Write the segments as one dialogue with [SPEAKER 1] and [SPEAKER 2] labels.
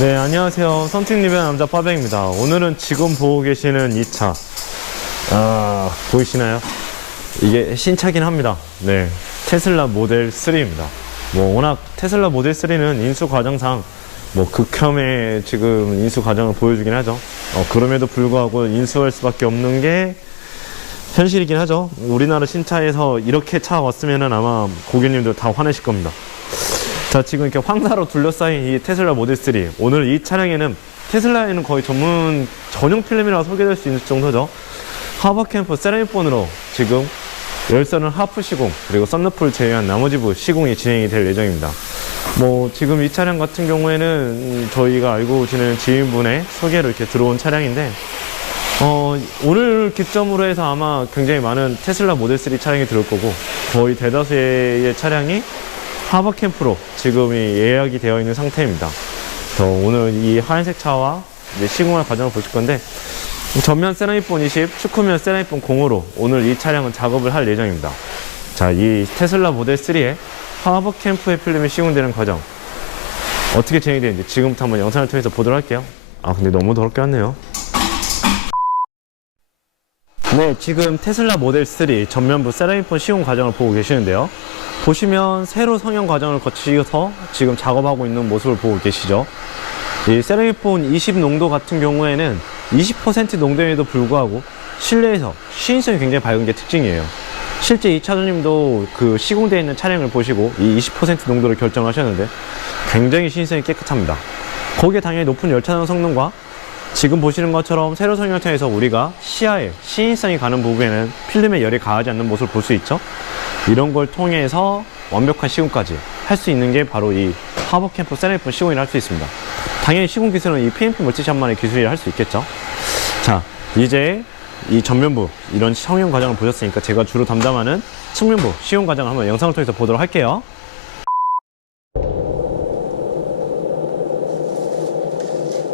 [SPEAKER 1] 네, 안녕하세요. 썬팅 리뷰의 남자 빠뱅입니다. 오늘은 지금 보고 계시는 이 차. 아, 보이시나요? 이게 신차긴 합니다. 네. 테슬라 모델 3입니다. 뭐, 워낙 테슬라 모델 3는 인수 과정상 뭐 극혐의 지금 인수 과정을 보여주긴 하죠. 어, 그럼에도 불구하고 인수할 수밖에 없는 게 현실이긴 하죠. 우리나라 신차에서 이렇게 차 왔으면은 아마 고객님들 다 화내실 겁니다. 자, 지금 이렇게 황사로 둘러싸인 이 테슬라 모델 3. 오늘 이 차량에는 테슬라에는 거의 전문 전용 필름이라고 소개될 수 있을 정도죠. 하버 캠프 세라믹본으로 지금 열선은 하프 시공 그리고 썬루프를 제외한 나머지 부 시공이 진행이 될 예정입니다. 뭐 지금 이 차량 같은 경우에는 음, 저희가 알고 지낸 지인분의 소개로 이렇게 들어온 차량인데 어, 오늘 기점으로 해서 아마 굉장히 많은 테슬라 모델 3 차량이 들어올 거고 거의 대다수의 차량이 하버 캠프로 지금이 예약이 되어 있는 상태입니다. 그래서 오늘 이 하얀색 차와 이제 시공할 과정을 보실 건데 전면 세라믹본 20, 축구면 세라믹본 0으로 오늘 이 차량은 작업을 할 예정입니다. 자, 이 테슬라 모델 3의 하버 캠프의 필름이 시공되는 과정 어떻게 진행이 되는지 지금부터 한번 영상을 통해서 보도록 할게요. 아, 근데 너무 더럽게 왔네요. 네, 지금 테슬라 모델 3 전면부 세라믹폰 시공 과정을 보고 계시는데요. 보시면 세로 성형 과정을 거치셔서 지금 작업하고 있는 모습을 보고 계시죠. 이 세라믹폰 20 농도 같은 경우에는 20% 농도에도 불구하고 실내에서 시인성이 굉장히 밝은 게 특징이에요. 실제 이 차주님도 그 시공되어 있는 차량을 보시고 이 20% 농도를 결정하셨는데 굉장히 시인성이 깨끗합니다. 거기에 당연히 높은 열차량 성능과 지금 보시는 것처럼 세로 성형차에서 우리가 시야에 시인성이 가는 부분에는 필름에 열이 가하지 않는 모습을 볼 수 있죠. 이런 걸 통해서 완벽한 시공까지 할 수 있는 게 바로 이 하버캠프 세라믹 시공이라 할 수 있습니다. 당연히 시공 기술은 이 PMP 멀티샵만의 기술이라 할 수 있겠죠. 자, 이제 이 전면부 이런 성형 과정을 보셨으니까 제가 주로 담당하는 측면부 시공 과정을 한번 영상을 통해서 보도록 할게요.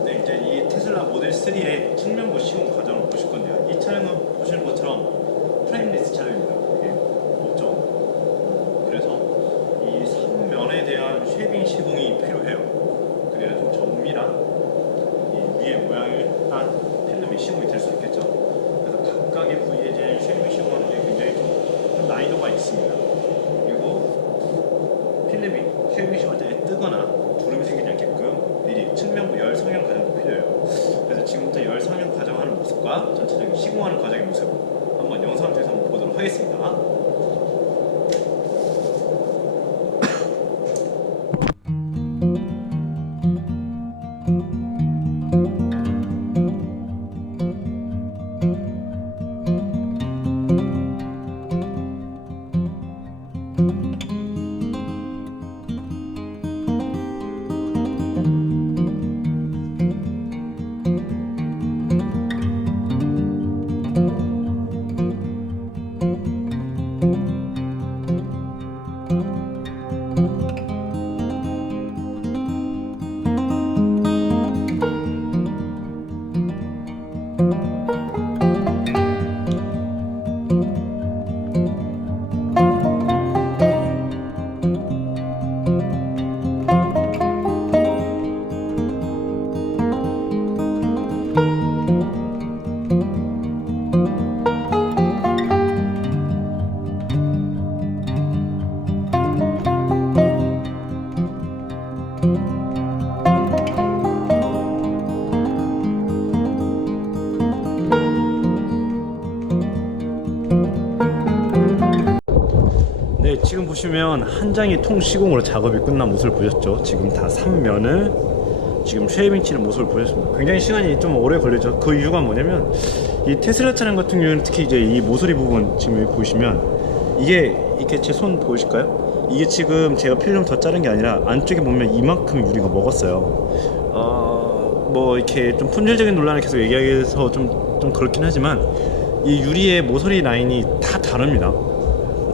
[SPEAKER 1] 네, 이제 이 테슬라 모델 3의 측면부 시공 과정을 보실 건데요. 이 차량은 보시는 것처럼 프레임리스 차량입니다. 이게 없죠. 그래서 이 3면에 대한 쉐빙 시공이 필요해요. 그래야 좀 정밀한 이 위의 모양을 한 필름이 시공이 될 수 있겠죠. 그래서 각각의 부위에 대한 쉐빙 시공하는 게 굉장히 좀, 좀 난이도가 있습니다. 그리고 필름이 쉐빙 시공할 때 뜨거나 주름이 생기지 않게끔 미리 측면부 열 성형 과정도 필요해요. 그래서 지금부터 열 성형 과정하는 모습과 전체적인 시공하는 과정의 모습 한번 영상을 통해서 한번 보도록 하겠습니다. 지금 보시면 한 장이 통 시공으로 작업이 끝난 모습을 보셨죠? 지금 다 3면을 지금 쉐이빙 치는 모습을 보셨습니다. 굉장히 시간이 좀 오래 걸리죠. 그 이유가 뭐냐면 이 테슬라 차량 같은 경우에는 특히 이제 이 모서리 부분 지금 보시면 이게 이렇게 제 손 보이실까요? 이게 지금 제가 필름 더 자른 게 아니라 안쪽에 보면 이만큼 유리가 먹었어요. 어, 뭐 이렇게 좀 품질적인 논란을 계속 얘기해서 좀, 좀 그렇긴 하지만 이 유리의 모서리 라인이 다 다릅니다.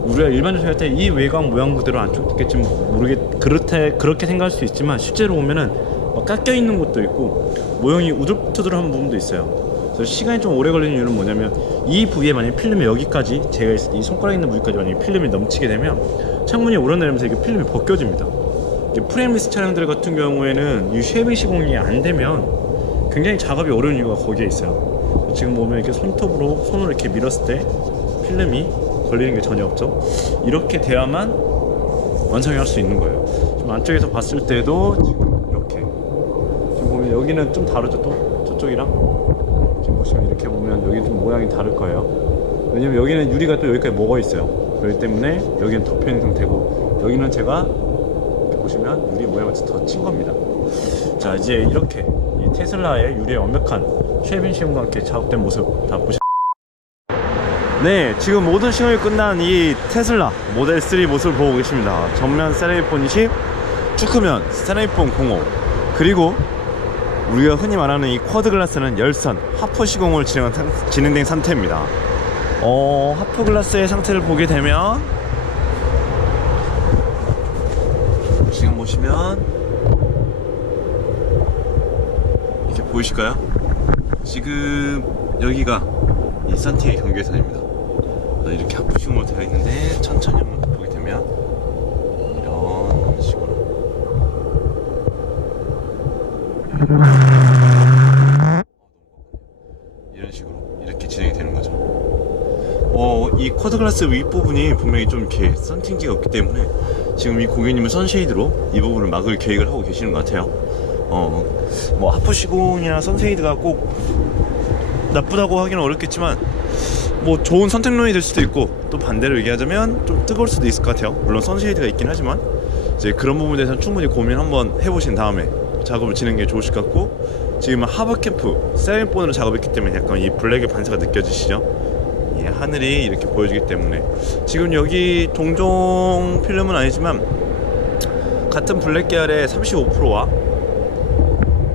[SPEAKER 1] 우리가 일반적으로 할때 이 외곽 모양 그대로 안쪽 있겠지 모르겠 그렇게 그렇게 생각할 수 있지만 실제로 보면은 막 깎여 있는 것도 있고 모형이 우둘투둘한 부분도 있어요. 그래서 시간이 좀 오래 걸리는 이유는 뭐냐면 이 부위에 만약 필름이 여기까지 제가 이 손가락 있는 부위까지 만약 필름이 넘치게 되면 창문이 오르내리면서 이게 필름이 벗겨집니다. 프레임리스 차량들 같은 경우에는 이 쉐이빙 시공이 안 되면 굉장히 작업이 어려운 이유가 거기에 있어요. 지금 보면 이렇게 손톱으로 손으로 이렇게 밀었을 때 필름이 걸리는 게 전혀 없죠. 이렇게 돼야만 완성이 할수 있는 거예요. 지금 안쪽에서 봤을 때도 지금 이렇게 지금 보면 여기는 좀 다르죠 또 저쪽이랑 지금 보시면 이렇게 보면 여기 좀 모양이 다를 거예요. 왜냐면 여기는 유리가 또 여기까지 먹어 있어요. 그렇기 때문에 여기는 덮여 있는 상태고 여기는 제가 보시면 유리 모양을 더친 겁니다. 자 이제 이렇게 이 테슬라의 유리의 완벽한 쉐이빙 시험과 함께 작업된 모습 다 보시. 네, 지금 모든 시험이 끝난 이 테슬라 모델 3 모습을 보고 계십니다. 전면 세라미폰 20, 축구면 세라미폰 05, 그리고 우리가 흔히 말하는 이 쿼드 글라스는 열선 하프 시공을 진행한 상- 진행된 상태입니다. 어, 하프 글라스의 상태를 보게 되면 지금 보시면 이렇게 보이실까요? 지금 여기가 이 산티의 경계선입니다. 그래서 이렇게 하프 시공으로 되어 있는데 천천히 한번 보게 되면 이런 식으로 이런 식으로 이렇게 진행이 되는 거죠. 어, 이 쿼드 글라스 윗부분이 분명히 좀 이렇게 썬팅지가 없기 때문에 지금 이 고객님은 선쉐이드로 이 부분을 막을 계획을 하고 계시는 것 같아요. 어, 뭐 하프 시공이나 선쉐이드가 꼭 나쁘다고 하기는 어렵겠지만 뭐 좋은 선택론이 될 수도 있고 또 반대로 얘기하자면 좀 뜨거울 수도 있을 것 같아요. 물론 선쉐이드가 있긴 하지만 이제 그런 부분에 대해서는 충분히 고민 한번 해보신 다음에 작업을 진행해 좋으실 것 같고 지금 하버 캠프 세븐본으로 작업했기 때문에 약간 이 블랙의 반사가 느껴지시죠? 예, 하늘이 이렇게 보여지기 때문에 지금 여기 동종 필름은 아니지만 같은 블랙 계열의 35%와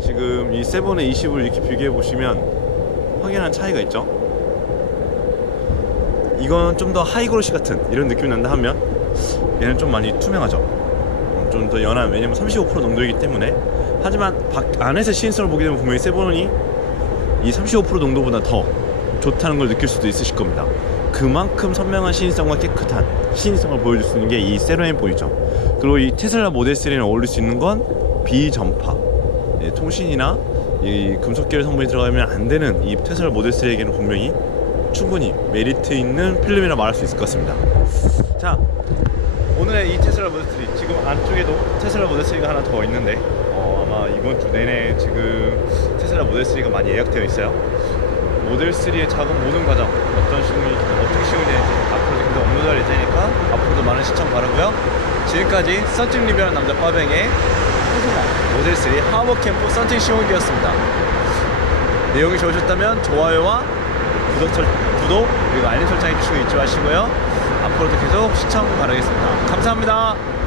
[SPEAKER 1] 지금 이 세븐의 20을 이렇게 비교해 보시면 확연한 차이가 있죠. 이건 좀 더 하이그로시 같은 이런 느낌이 난다 하면 얘는 좀 많이 투명하죠. 좀 더 연한 왜냐면 35% 농도이기 때문에 하지만 밖 안에서 시인성을 보게 되면 분명히 세븐이 이 35% 농도보다 더 좋다는 걸 느낄 수도 있으실 겁니다. 그만큼 선명한 시인성과 깨끗한 시인성을 보여줄 수 있는 게 이 세로엔 보이죠. 그리고 이 테슬라 모델 3는 어울릴 수 있는 건 비전파 예, 통신이나 이 금속 계열 성분이 들어가면 안 되는 이 테슬라 모델 3에게는 분명히 충분히 메리트 있는 필름이라 말할 수 있을 것 같습니다. 자, 오늘의 이 테슬라 모델 3 지금 안쪽에도 테슬라 모델 3가 하나 더 있는데 어, 아마 이번 주 내내 지금 테슬라 모델 3가 많이 예약되어 있어요. 모델 3의 작업 모든 과정 어떤 시공이 어떻게 시공이 되는지 앞으로도 계속 업로드할 예정이니까 앞으로도 많은 시청 바라고요. 지금까지 썬팅 리뷰하는 남자 빠뱅의 모델 3 하버 캠프 썬팅 시공기였습니다. 내용이 좋으셨다면 좋아요와 구독, 설, 구독 그리고 알림 설정 해 주시고 잊지 마시고요. 앞으로도 계속 시청 바라겠습니다. 감사합니다.